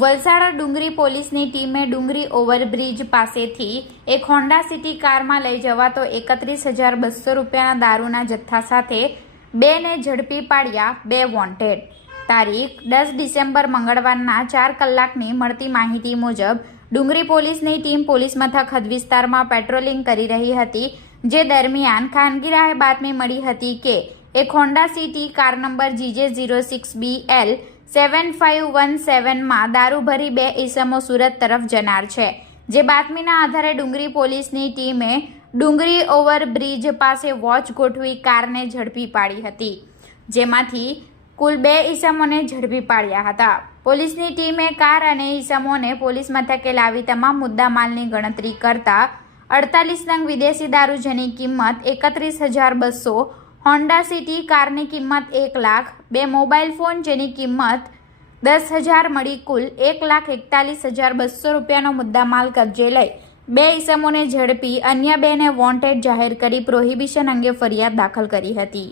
વલસાડ ડુંગરી પોલીસની ટીમે ડુંગરી ઓવરબ્રિજ પાસેથી એક હોન્ડા સિટી કારમાં લઈ જવાતો 31,200 રૂપિયાના દારૂના જથ્થા સાથે બેને ઝડપી પાડ્યા 2 વોન્ટેડ। તારીખ 10 ડિસેમ્બર મંગળવારના 4 કલાકની મળતી માહિતી મુજબ ડુંગરી પોલીસની ટીમ પોલીસ મથક હદ વિસ્તારમાં પેટ્રોલિંગ કરી રહી હતી, જે દરમિયાન ખાનગી રાહે બાતમી મળી હતી કે એક Honda city car number GJ06BL 7517 માં દારૂ ભરી 2 ઈસમો સુરત તરફ જનાર છે। જે બાતમીના આધારે ડુંગરી પોલીસની ટીમે ડુંગરી ઓવરબ્રિજ પાસે વોચ ગોઠવી કારને ઝડપી પાડી હતી, જેમાંથી કુલ 2 ઈસમોને ઝડપી પાડ્યા હતા। પોલીસની ટીમે કાર અને ઈસમોને પોલીસ મથકે લાવી તમામ મુદ્દામાલની ગણતરી કરતા 48 નંગ વિદેશી દારૂ જેની કિંમત 31,200, હોન્ડા સિટી કારની કિંમત 1 લાખ, 2 મોબાઈલ ફોન જેની કિંમત 10,000 મળી કુલ 1,41,200 રૂપિયાનો મુદ્દામાલ કબજે લઈ 2 ઈસમોને ઝડપી અન્ય 2ને વોન્ટેડ જાહેર કરી પ્રોહિબિશન અંગે ફરિયાદ દાખલ કરી હતી।